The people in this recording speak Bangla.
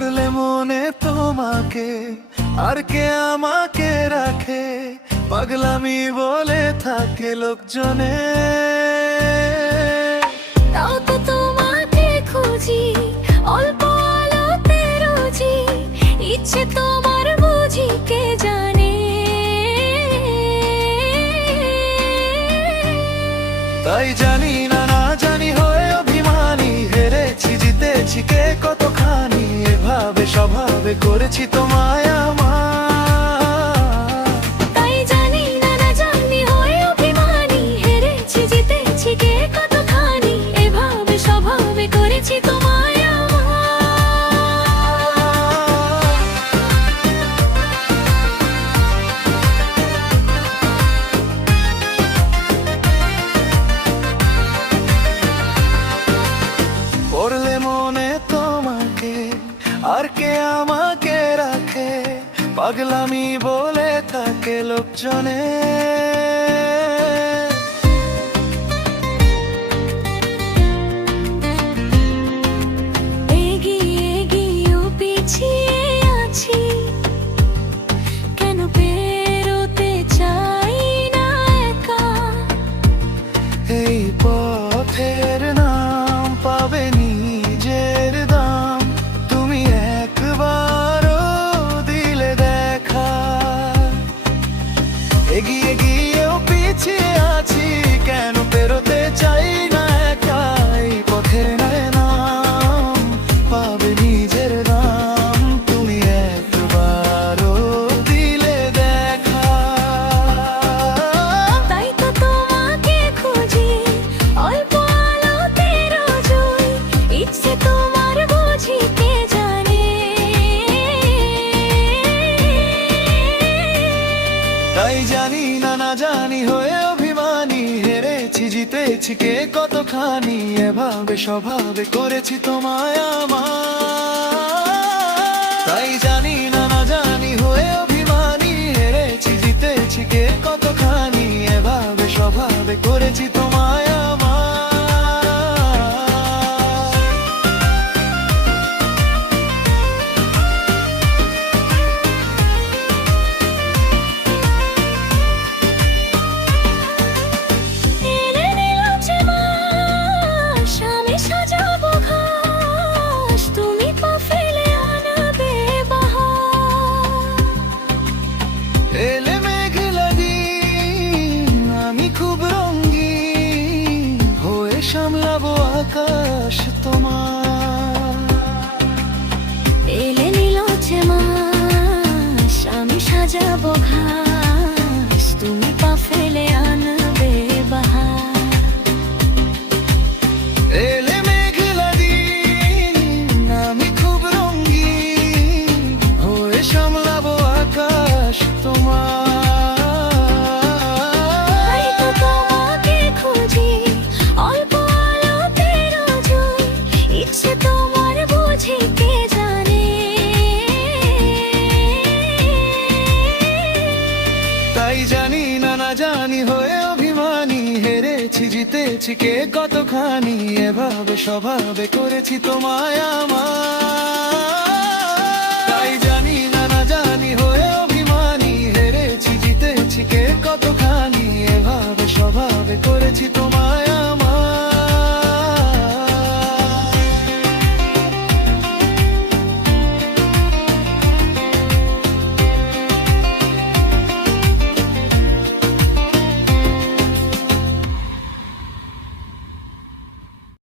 পড়লে মনে তোমাকে আর কে আমাকে রাখে, পাগলামি বলে থাকে লোকজনে। তাও তো তোমাকে খুঁজি অল্প আলোতে রোজি, ইচ্ছে তোমার বুঝি কে জানে। তাই জানি না না জানি হয়ে অভিমানী, হেরেছি জিতেছি কে কতখানি, এভাবে স্বভাবে করেছি তোমায় আমার। তাই জানি না না জানি হয়ে অভিমানী, হেরেছি জিতেছি কে কতখানি, এভাবে স্বভাবে করেছি তোমায় আমার। পড়লে মনে তোমাকে আর কে আমাকে রাখে, পাগলামি বলে থাকে লোকজনে। এগিয়ে গিয়েও পিছিয়ে আছি, কেন পেরোতে চাই না একা। এই পথের নাম পাবে নিজের দাম, তুমি একবারও দিলে দেখা। এগিয়ে গিয়েও পিছিয়ে আছি, কেন পেরোতে চাই না একা। এই পথের নাম পাবে নিজের দাম, তুমি একবারও দিলে দেখা। তাই তো তোমাকে খুঁজি অল্প আলোতে রোজই, ইচ্ছে তোমার বুঝি কে জানে। তাই জানি না না জানি হয়ে অভিমানী, হেরেছি জিতেছি কে কতখানি, এভাবে স্বভাবে করেছি তোমায় আমার। তাই জানি না না জানি হয়ে অভিমানী, হেরেছি জিতেছি কে কতখানি, এভাবে স্বভাবে করেছি তোমায় আমার। এলে নীলাচে মাস, আমি সাজাবো ঘাস, তুমি পা ফেলে আনবে বাহার। এলে মেঘলা দিন, আমি খুব রঙিন হয়ে সামলাবো আকাশ তোমার। এলে নীলাচে মাস, আমি সাজাবো ঘাস, তুমি পা ফেলে আনবে বাহার। এলে মেঘলা দিন, আমি খুব রঙিন হয়ে সামলাবো আকাশ তোমার। তাই তো তোমাকে খুঁজি অল্প আলোতে রোজই, ইচ্ছে তোমার বুঝি কে জানে। তাই জানি না না জানি হয়ে অভিমানী, হেরেছি জিতেছি কে কতখানি, এভাবে স্বভাবে করেছি তোমায় আমার। তাই জানি না না জানি হয়ে অভিমানী, হেরেছি জিতেছি কে কতখানি, এভাবে স্বভাবে করেছি তোমায়